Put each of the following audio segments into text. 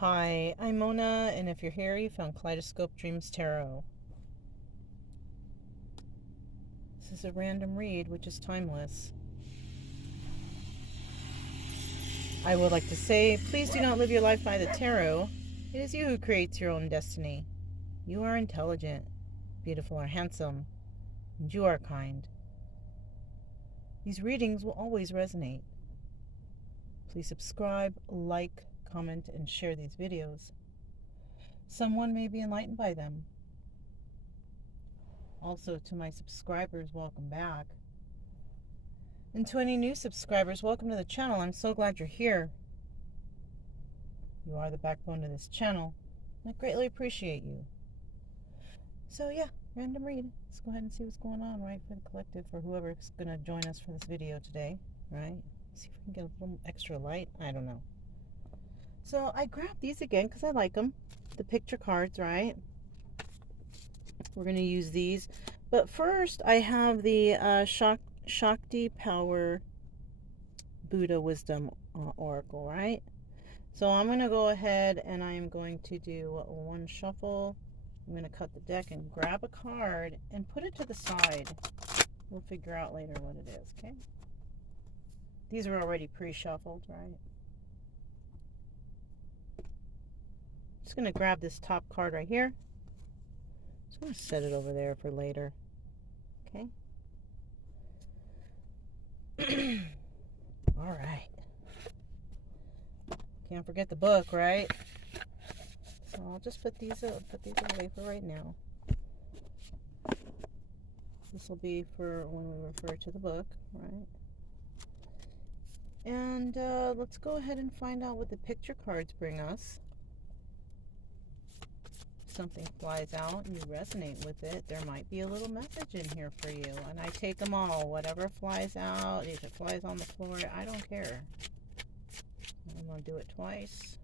Hi, I'm Mona, and if you're here, you found Kaleidoscope Dreams Tarot. This is a random read, which is timeless. I would like to say, please do not live your life by the tarot. It is you who creates your own destiny. You are intelligent, beautiful, or handsome, and you are kind. These readings will always resonate. Please subscribe, like, comment, and share these videos. Someone may be enlightened by them. Also, to my subscribers, welcome back. And to any new subscribers, welcome to the channel. I'm so glad you're here. You are the backbone of this channel. I greatly appreciate you. So yeah, random read. Let's go ahead and see what's going on, right, for the collective, for whoever's going to join us for this video today, right? See if we can get a little extra light. I don't know. So I grabbed these again because I like them. The picture cards, right? We're going to use these. But first, I have the Shakti Power Buddha Wisdom Oracle, right? So I'm going to go ahead and I'm going to do one shuffle. I'm going to cut the deck and grab a card and put it to the side. We'll figure out later what it is, okay? These are already pre-shuffled, right? Just going to grab this top card right here. Just going to set it over there for later, okay? All right. Can't forget the book, right? So I'll just put these away for right now. This will be for when we refer to the book, right? And let's go ahead and find out what the picture cards bring us. If something flies out and you resonate with it, there might be a little message in here for you. And I take them all. Whatever flies out, if it flies on the floor, I don't care. I'm going to do it twice.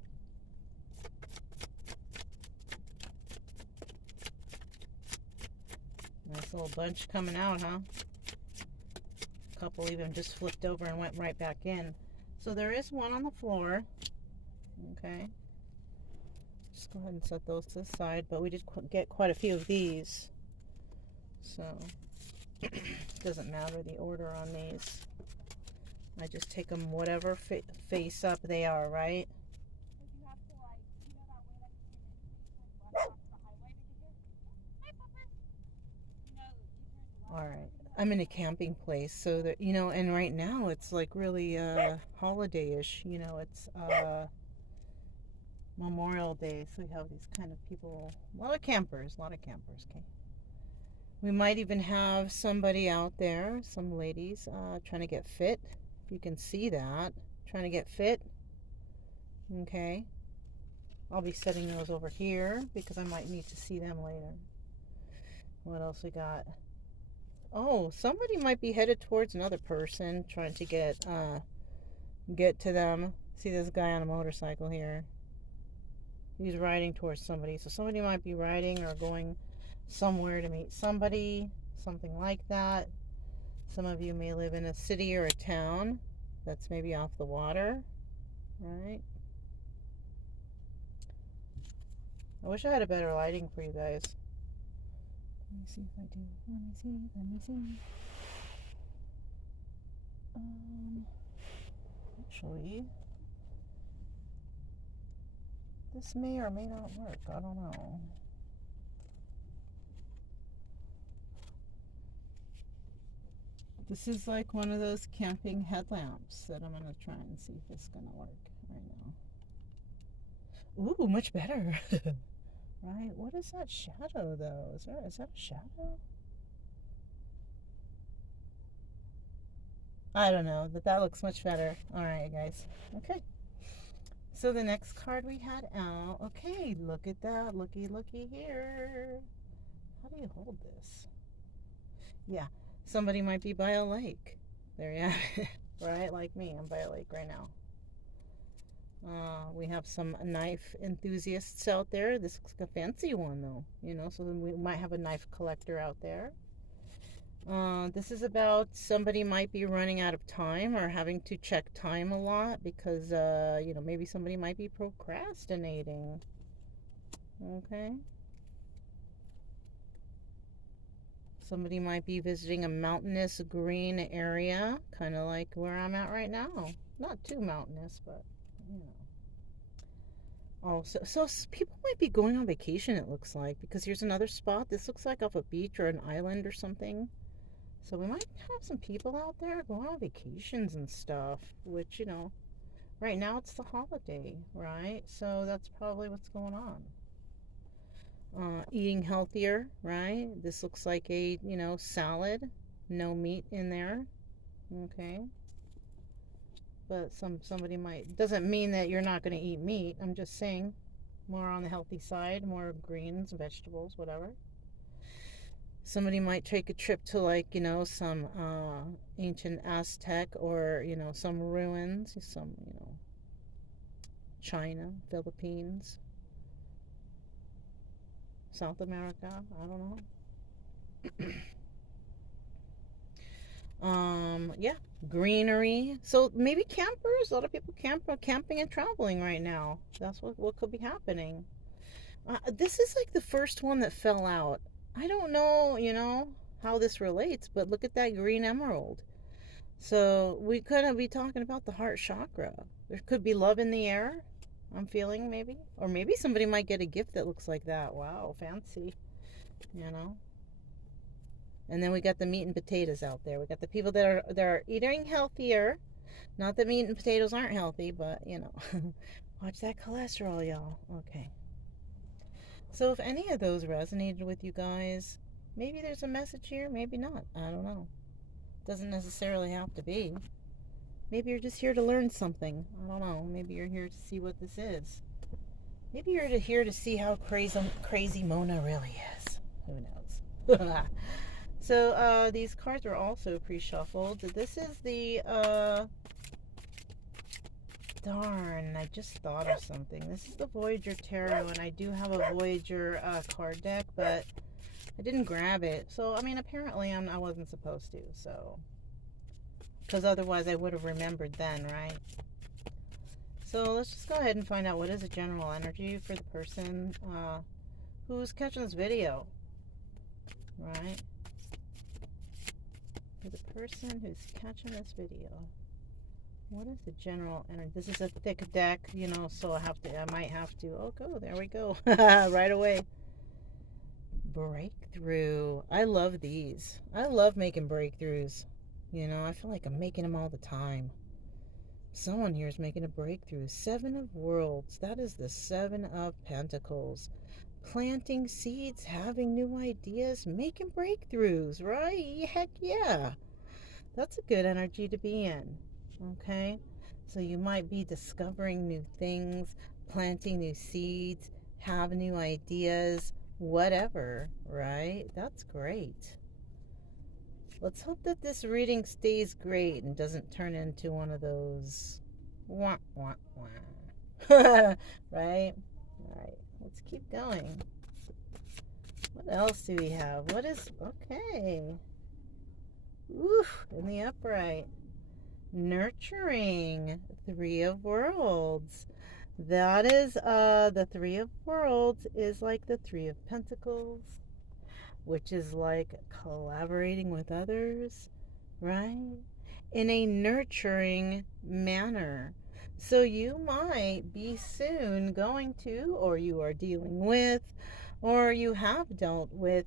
Nice little bunch coming out, huh? A couple even just flipped over and went right back in. So there is one on the floor. Okay. Just go ahead and set those to the side. But we did get quite a few of these. So it doesn't matter the order on these. I just take them whatever face up they are, right? All right. I'm in a camping place, so that, you know, and right now it's like really holiday-ish. You know, it's Memorial Day, so we have these kind of people, a lot of campers, okay? We might even have somebody out there, some ladies, trying to get fit, if you can see that, trying to get fit, okay? I'll be setting those over here because I might need to see them later. What else we got? Oh, somebody might be headed towards another person, trying to get to them. See this guy on a motorcycle here? He's riding towards somebody. So somebody might be riding or going somewhere to meet somebody, something like that. Some of you may live in a city or a town that's maybe off the water, right? I wish I had a better lighting for you guys. Let me see if I do. Let me see. Actually, this may or may not work. I don't know. This is like one of those camping headlamps that I'm going to try and see if it's going to work right now. Ooh, much better. Right? What is that shadow, though? Is that a shadow? I don't know, but that looks much better. All right, guys. Okay. So the next card we had out. Okay, look at that. Looky here. How do you hold this? Yeah, somebody might be by a lake. There you have it. Right, like me. I'm by a lake right now. We have some knife enthusiasts out there. This looks like a fancy one, though. You know, so then we might have a knife collector out there. This is about somebody might be running out of time or having to check time a lot because, maybe somebody might be procrastinating. Okay. Somebody might be visiting a mountainous green area, kind of like where I'm at right now. Not too mountainous, but, you know. Oh, so people might be going on vacation, it looks like, because here's another spot. This looks like off a beach or an island or something. So we might have some people out there going on vacations and stuff, which, right now it's the holiday, right? So that's probably what's going on. Eating healthier, right? This looks like a, salad. No meat in there. Okay. But somebody might, doesn't mean that you're not going to eat meat. I'm just saying more on the healthy side, more greens, vegetables, whatever. Somebody might take a trip to, like, some ancient Aztec, or, some ruins, some, China, Philippines, South America. I don't know. Yeah, greenery. So maybe campers. A lot of people camping and traveling right now. That's what could be happening. This is like the first one that fell out. I don't know, how this relates, but look at that green emerald. So we could be talking about the heart chakra. There could be love in the air. I'm feeling, maybe, or maybe somebody might get a gift that looks like that. Wow, fancy, you know. And then we got the meat and potatoes out there. We got the people that are eating healthier. Not that meat and potatoes aren't healthy, but watch that cholesterol, y'all. Okay. So if any of those resonated with you guys, maybe there's a message here, maybe not. I don't know. Doesn't necessarily have to be. Maybe you're just here to learn something. I don't know. Maybe you're here to see what this is. Maybe you're here to see how crazy Mona really is. Who knows? So these cards were also pre-shuffled. This is the darn, I just thought of something. This is the Voyager Tarot, and I do have a Voyager card deck, but I didn't grab it. So, I mean, apparently I wasn't supposed to, so. Because otherwise I would have remembered then, right? So let's just go ahead and find out what is a general energy for the person who's catching this video, right? For the person who's catching this video. What is the general energy? This is a thick deck, so I might have to, there we go. Right away. Breakthrough. I love these. I love making breakthroughs. I feel like I'm making them all the time. Someone here is making a breakthrough. Seven of Worlds. That is the Seven of Pentacles. Planting seeds, having new ideas, making breakthroughs, right? Heck yeah. That's a good energy to be in. Okay? So you might be discovering new things, planting new seeds, have new ideas, whatever, right? That's great. Let's hope that this reading stays great and doesn't turn into one of those wah, wah, wah. Right? All right, let's keep going. What else do we have? What is, okay. Oof, in the upright. Nurturing. Three of Worlds. That is, the Three of Worlds is like the Three of Pentacles, which is like collaborating with others, right? In a nurturing manner. So you might be soon going to, or you are dealing with, or you have dealt with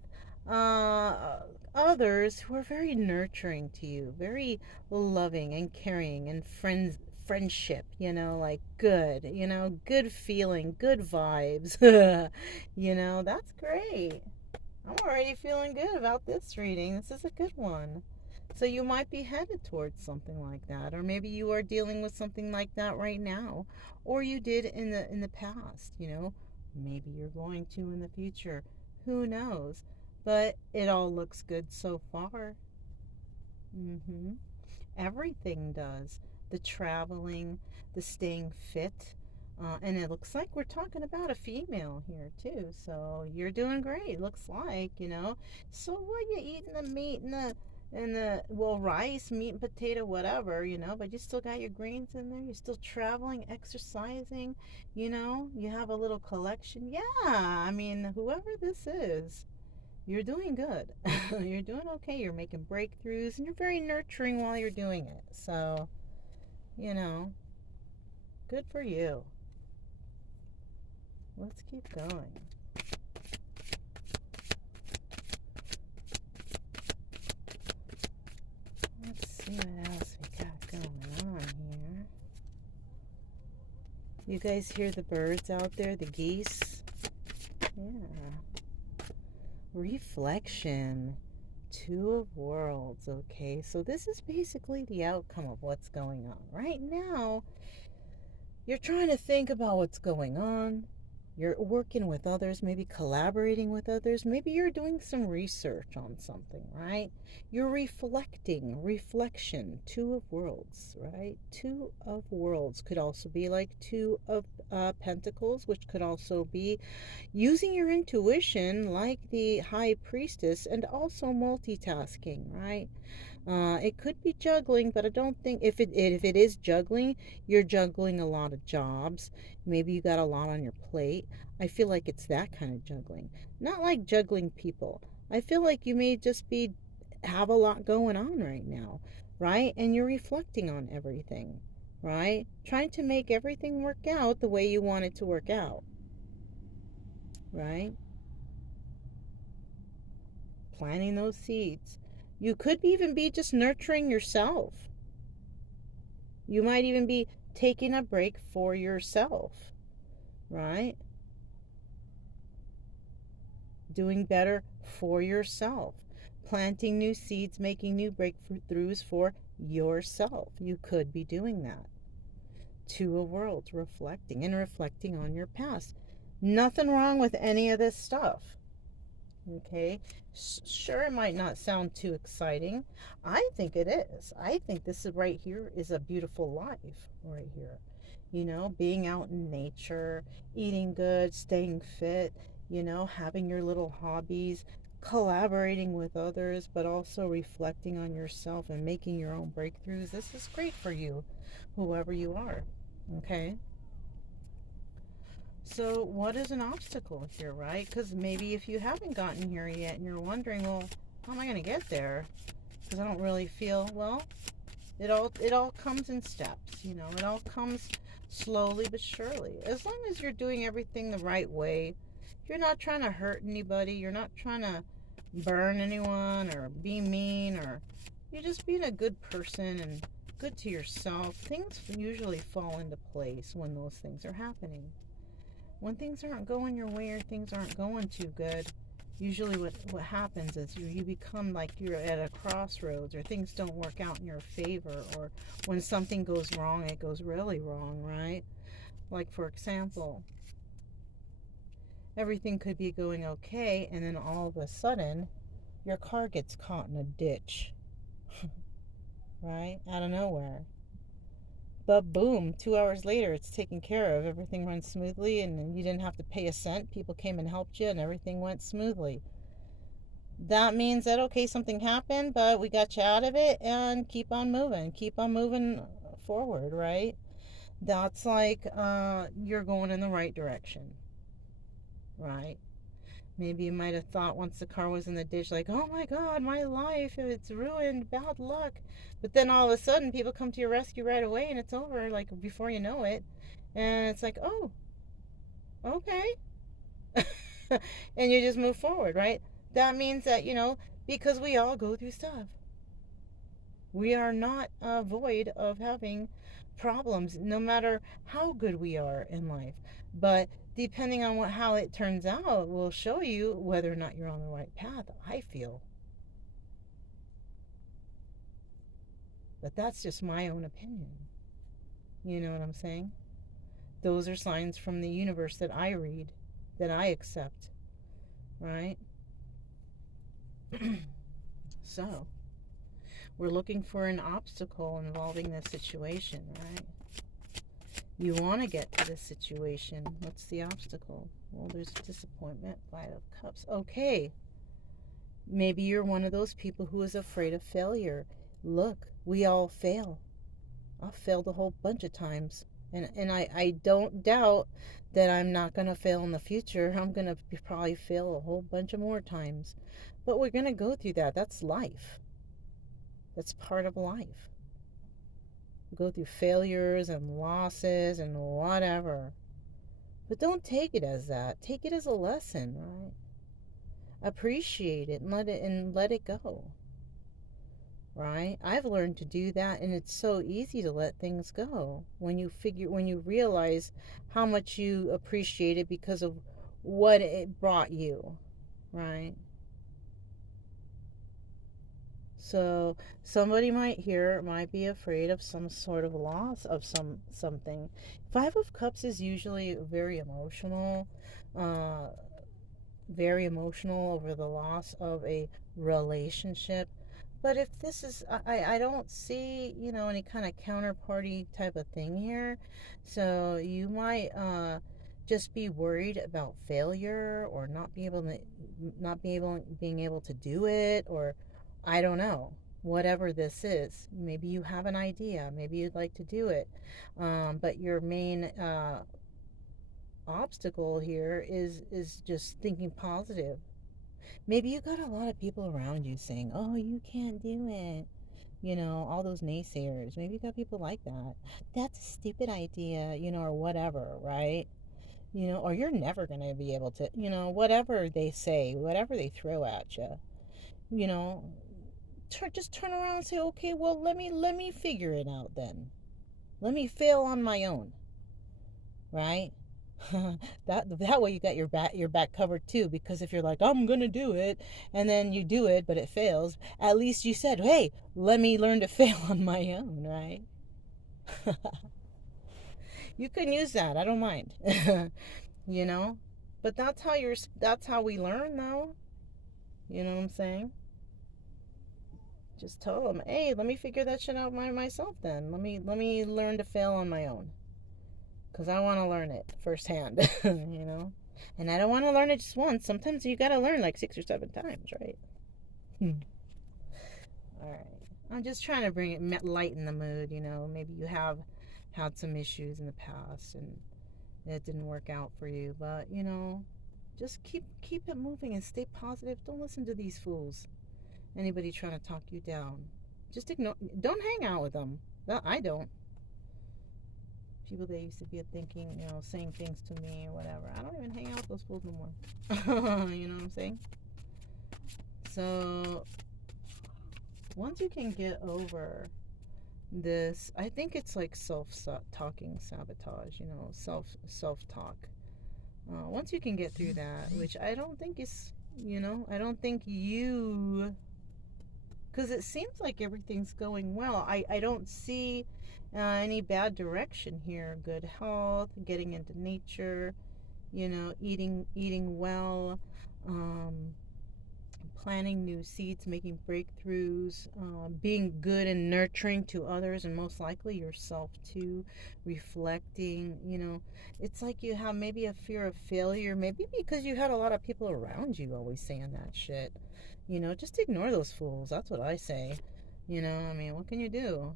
others who are very nurturing to you, very loving and caring and friendship, like good, good feeling, good vibes. That's great. I'm already feeling good about this reading. This is a good one. So you might be headed towards something like that, or maybe you are dealing with something like that right now, or you did in the past, Maybe you're going to in the future. Who knows? But it all looks good so far. Everything does. The traveling, the staying fit. And it looks like we're talking about a female here too. So you're doing great, looks like, So what, you eating the meat and And well, rice, meat and potato, whatever, but you still got your greens in there. You're still traveling, exercising, you have a little collection. Yeah, I mean, whoever this is, you're doing good. You're doing okay. You're making breakthroughs and you're very nurturing while you're doing it. So, you know, good for you. Let's keep going. Let's see what else we got going on here. You guys hear the birds out there, the geese? Yeah. Reflection. Two of Worlds. Okay, so this is basically the outcome of what's going on. Right now, you're trying to think about what's going on. You're working with others, maybe collaborating with others. Maybe you're doing some research on something, right? You're reflecting, reflection, Two of Worlds, right? Two of Worlds could also be like Two of Pentacles, which could also be using your intuition like the High Priestess and also multitasking, right? It could be juggling, but I don't think if it is juggling, you're juggling a lot of jobs. Maybe you got a lot on your plate. I feel like it's that kind of juggling, not like juggling people. I feel like you may just be have a lot going on right now, right? And you're reflecting on everything, right? Trying to make everything work out the way you want it to work out, right? Planting those seeds. You could even be just nurturing yourself. You might even be taking a break for yourself, right? Doing better for yourself. Planting new seeds, making new breakthroughs for yourself. You could be doing that. Two of Worlds, reflecting and reflecting on your past. Nothing wrong with any of this stuff. Okay, sure, it might not sound too exciting. I think it is. I think this is right here is a beautiful life right here. Being out in nature, eating good, staying fit, having your little hobbies, collaborating with others, but also reflecting on yourself and making your own breakthroughs. This is great for you, whoever you are. Okay. So, what is an obstacle here, right? Because maybe if you haven't gotten here yet and you're wondering, well, how am I going to get there? Because I don't really feel, well, it all comes in steps, it all comes slowly but surely. As long as you're doing everything the right way, you're not trying to hurt anybody, you're not trying to burn anyone or be mean, or you're just being a good person and good to yourself, things usually fall into place when those things are happening. When things aren't going your way or things aren't going too good, usually what happens is you become like you're at a crossroads, or things don't work out in your favor, or when something goes wrong, it goes really wrong, right? Like, for example, everything could be going okay, and then all of a sudden, your car gets caught in a ditch, right? Out of nowhere. But boom, 2 hours later, it's taken care of. Everything runs smoothly, and you didn't have to pay a cent. People came and helped you, and everything went smoothly. That means that, okay, something happened, but we got you out of it, and keep on moving forward, right? That's like you're going in the right direction, right? Maybe you might have thought once the car was in the ditch, like, oh my God, my life, it's ruined, bad luck. But then all of a sudden, people come to your rescue right away, and it's over, like, before you know it. And it's like, oh, okay. And you just move forward, right? That means that, because we all go through stuff. We are not void of having problems, no matter how good we are in life. But depending on how it turns out will show you whether or not you're on the right path, I feel. But that's just my own opinion. You know what I'm saying? Those are signs from the universe that I read, that I accept, right? So, we're looking for an obstacle involving this situation, right? You want to get to this situation. What's the obstacle? Well, there's disappointment, Five of Cups. Okay. Maybe you're one of those people who is afraid of failure. Look, we all fail. I've failed a whole bunch of times. And I don't doubt that I'm not going to fail in the future. I'm going to probably fail a whole bunch of more times. But we're going to go through that. That's life. That's part of life. We go through failures and losses and whatever. But don't take it as that. Take it as a lesson, right? Appreciate it and let it go. Right? I've learned to do that, and it's so easy to let things go when you realize how much you appreciate it because of what it brought you, right? So somebody might be afraid of some sort of loss of something. Five of Cups is usually uh, very emotional over the loss of a relationship. But if this is, I don't see, any kind of counterparty type of thing here. So you might just be worried about failure or being able to do it, or I don't know. Whatever this is, maybe you have an idea, maybe you'd like to do it, but your main obstacle here is just thinking positive. Maybe you got a lot of people around you saying, "Oh, you can't do it." All those naysayers. Maybe you got people like that. That's a stupid idea, or whatever, right? Or you're never going to be able to, whatever they say, whatever they throw at you. You know, just turn around and say, "Okay, well, let me figure it out then. Let me fail on my own." Right? That way you got your back covered too, because if you're like, "I'm gonna do it," and then you do it but it fails, at least you said, "Hey, let me learn to fail on my own," right? You can use that, I don't mind. you know but that's how we learn, though. You know what I'm saying? Just tell them, "Hey, let me figure that shit out myself then. Let me learn to fail on my own, because I want to learn it firsthand." And I don't want to learn it just once. Sometimes you got to learn like 6 or 7 times, right? All right. I'm just trying to bring it lighten the mood. Maybe you have had some issues in the past and it didn't work out for you, but just keep it moving and stay positive. Don't listen to these fools. Anybody trying to talk you down, just ignore. Don't hang out with them. I don't. People that used to be thinking, saying things to me or whatever. I don't even hang out with those fools no more. You know what I'm saying? So once you can get over this, I think it's like talking sabotage. Self-talk. Once you can get through that, which I don't think is, I don't think you, because it seems like everything's going well. I don't see any bad direction here. Good health, getting into nature, eating well, um, planting new seeds, making breakthroughs, being good and nurturing to others, and most likely yourself too, reflecting. It's like you have maybe a fear of failure, maybe because you had a lot of people around you always saying that shit. Just ignore those fools. That's what I say. I mean, what can you do?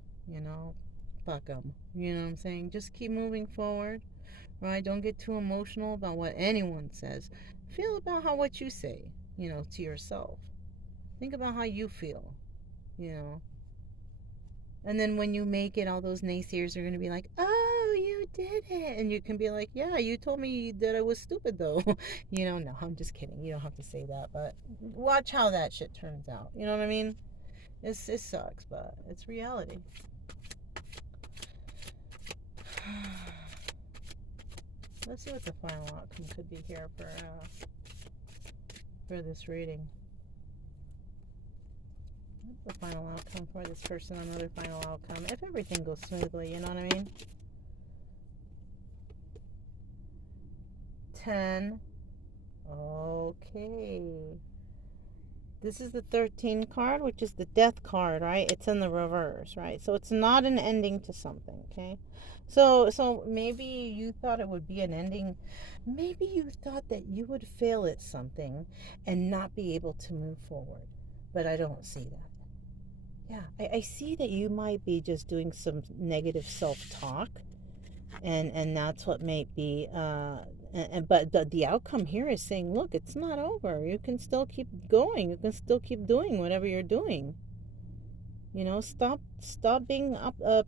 Fuck them. You know what I'm saying? Just keep moving forward, right? Don't get too emotional about what anyone says. Feel about what you say, to yourself. Think about how you feel, you know. And then when you make it, all those naysayers are going to be like, "Oh, you did it." And you can be like, "Yeah, you told me that I was stupid, though." No, I'm just kidding. You don't have to say that. But watch how that shit turns out. You know what I mean? It sucks, but it's reality. Let's see what the final outcome could be here for this reading. What's the final outcome for this person? Another final outcome. If everything goes smoothly, you know what I mean? 10. Okay. This is the 13 card, which is the death card, right? It's in the reverse, right? So it's not an ending to something, okay? So maybe you thought it would be an ending. Maybe you thought that you would fail at something and not be able to move forward. But I don't see that. Yeah, I see that you might be just doing some negative self-talk, and that's what may be but the outcome here is saying, look, it's not over. You can still keep going. You can still keep doing whatever you're doing. Stop being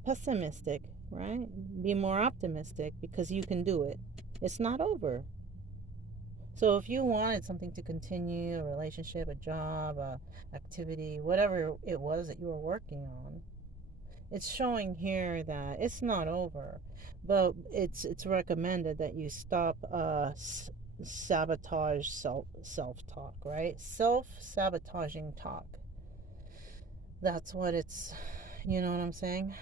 pessimistic, right? Be more optimistic, because you can do it. It's not over. So if you wanted something to continue, a relationship, a job, a activity, whatever it was that you were working on, it's showing here that it's not over, but it's recommended that you stop sabotage self talk, right? Self sabotaging talk. That's what it's. You know what I'm saying?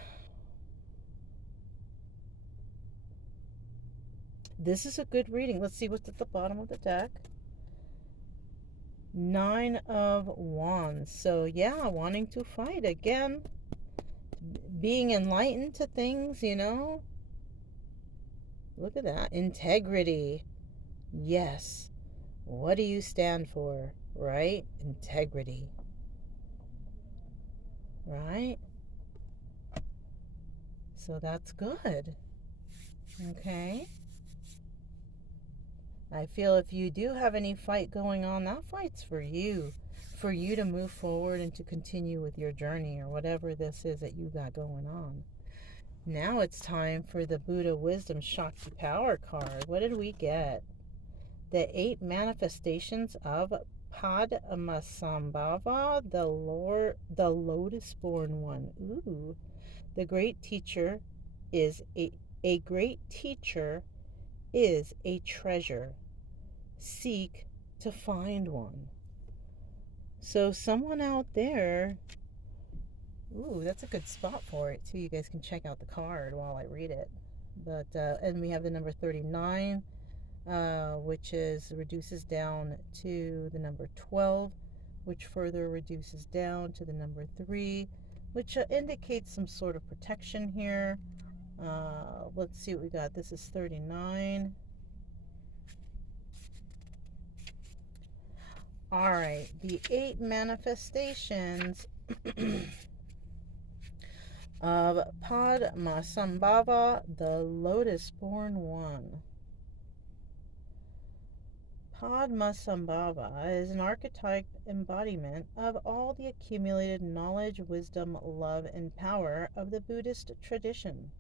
This is a good reading. Let's see what's at the bottom of the deck. 9 of Wands. So yeah, wanting to fight again, being enlightened to things. Look at that. Integrity. Yes. What do you stand for? Right? Integrity. Right? So that's good. Okay? I feel if you do have any fight going on, that fight's for you. For you to move forward and to continue with your journey, or whatever this is that you got going on. Now it's time for the Buddha Wisdom Shakti Power card. What did we get? The 8 manifestations of Padmasambhava, the lotus-born one. Ooh. The great teacher is a great teacher is a treasure. Seek to find one. So someone out there, ooh, that's a good spot for it too. You guys can check out the card while I read it. But and we have the number 39, which reduces down to the number 12, which further reduces down to the number 3, which indicates some sort of protection here. Let's see what we got. This is 39. All right, the 8 manifestations of Padmasambhava, the lotus-born one. Padmasambhava is an archetype embodiment of all the accumulated knowledge, wisdom, love, and power of the Buddhist tradition.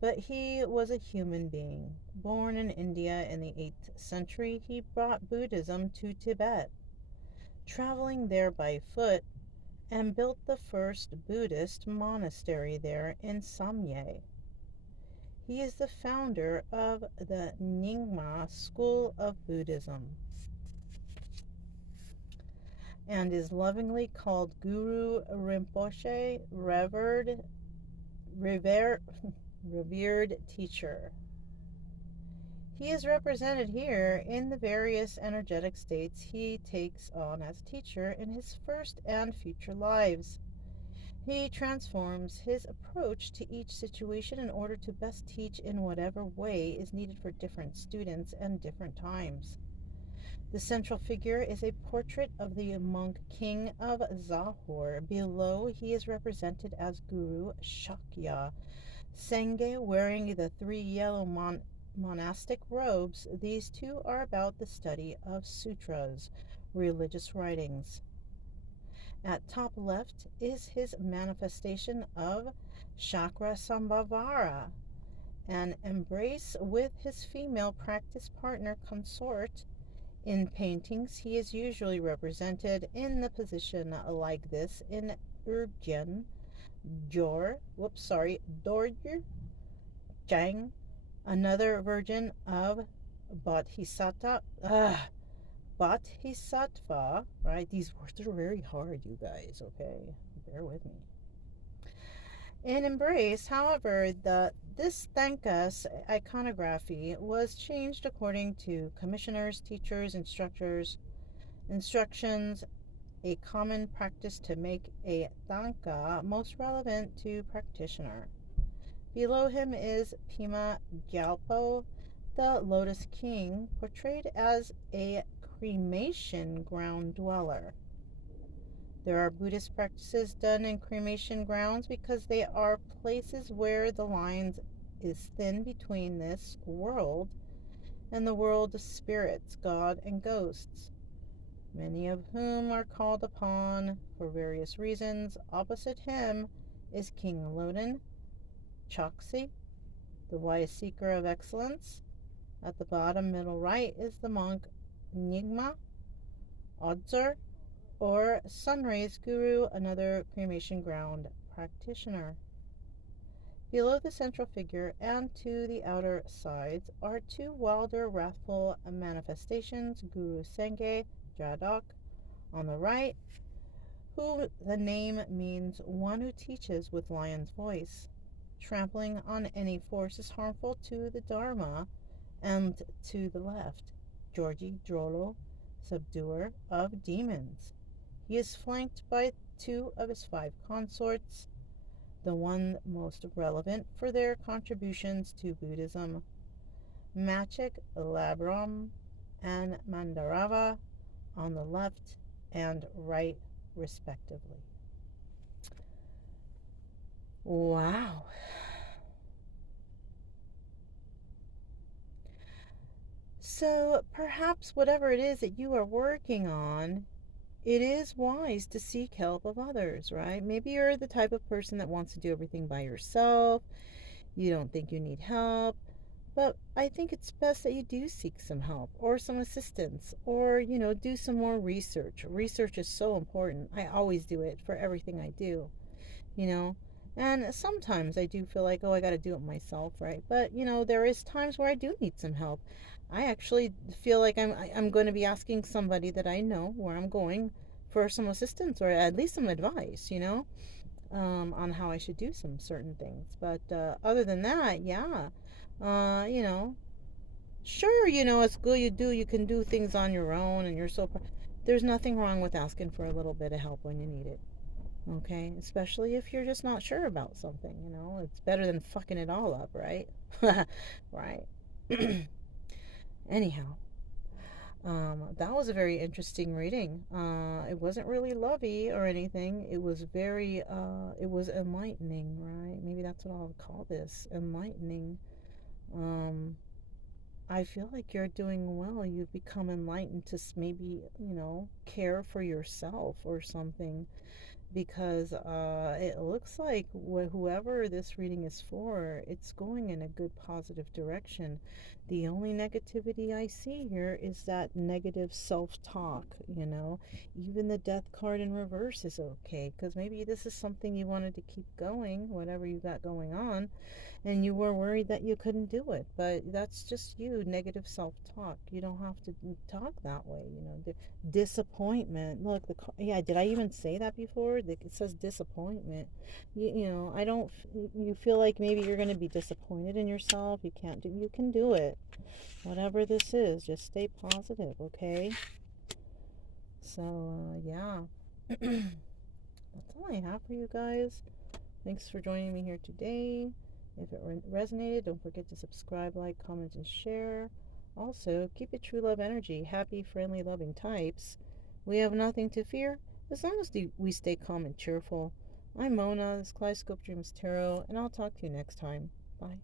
But he was a human being. Born in India in the 8th century, he brought Buddhism to Tibet, traveling there by foot, and built the first Buddhist monastery there in Samye. He is the founder of the Nyingma school of Buddhism and is lovingly called Guru Rinpoche, revered teacher. He is represented here in the various energetic states he takes on as teacher in his first and future lives. He transforms his approach to each situation in order to best teach in whatever way is needed for different students and different times. The central figure is a portrait of the monk king of Zahor. Below, he is represented as Guru Shakya, Sangye, wearing the 3 yellow monastic robes. These two are about the study of sutras, religious writings. At top left is his manifestation of Chakra Sambhavara, an embrace with his female practice partner consort. In paintings, he is usually represented in the position like this in Urgyen, Dorje, Jang, another version of Bodhisattva. Bodhisattva, right? These words are very hard, you guys, okay? Bear with me. In Embrace, however, this Thankas iconography was changed according to commissioners, teachers, instructions, a common practice to make a tanka most relevant to practitioner. Below him is Pima Gyalpo, the Lotus King, portrayed as a cremation ground dweller. There are Buddhist practices done in cremation grounds because they are places where the line is thin between this world and the world of spirits, God, and ghosts, many of whom are called upon for various reasons. Opposite him is King Loden Choksi, the wise seeker of excellence. At the bottom middle right is the monk Nyingma Odzur, or Sunrays Guru, another cremation ground practitioner. Below the central figure and to the outer sides are two wilder, wrathful manifestations, Guru Senge Jadok on the right, who the name means one who teaches with lion's voice. Trampling on any force is harmful to the Dharma, and to the left, Georgi Drolo, subduer of demons. He is flanked by two of his 5 consorts, the one most relevant for their contributions to Buddhism, Machik, Labram, and Mandarava on the left and right, respectively. Wow. So perhaps whatever it is that you are working on, it is wise to seek help of others, right? Maybe you're the type of person that wants to do everything by yourself. You don't think you need help. But I think it's best that you do seek some help or some assistance or, do some more research. Research is so important. I always do it for everything I do, you know. And sometimes I do feel like, oh, I got to do it myself, right? But, there is times where I do need some help. I actually feel like I'm going to be asking somebody that I know where I'm going for some assistance or at least some advice, on how I should do some certain things. But other than that, yeah, you know, sure, it's good you can do things on your own and there's nothing wrong with asking for a little bit of help when you need it. Okay, especially if you're just not sure about something, it's better than fucking it all up, right? Right. Anyhow, that was a very interesting reading. It wasn't really lovey or anything. It was it was enlightening, right? Maybe that's what I'll call this, enlightening. Um, I feel like you're doing well. You've become enlightened to maybe, care for yourself or something, because it looks like whoever this reading is for, it's going in a good positive direction. The only negativity I see here is that negative self-talk. Even the death card in reverse is okay, because maybe this is something you wanted to keep going, whatever you got going on, and you were worried that you couldn't do it. But that's just you, negative self-talk. You don't have to talk that way. Disappointment. Look, yeah, did I even say that before? It says disappointment. I don't. You feel like maybe you're going to be disappointed in yourself. You can do it. Whatever this is, just stay positive, okay? So, yeah. That's all I have for you guys. Thanks for joining me here today. If it resonated, don't forget to subscribe, like, comment, and share. Also, keep it true love energy. Happy, friendly, loving types. We have nothing to fear as long as we stay calm and cheerful. I'm Mona, this Kaleidoscope Dreams Tarot, and I'll talk to you next time. Bye.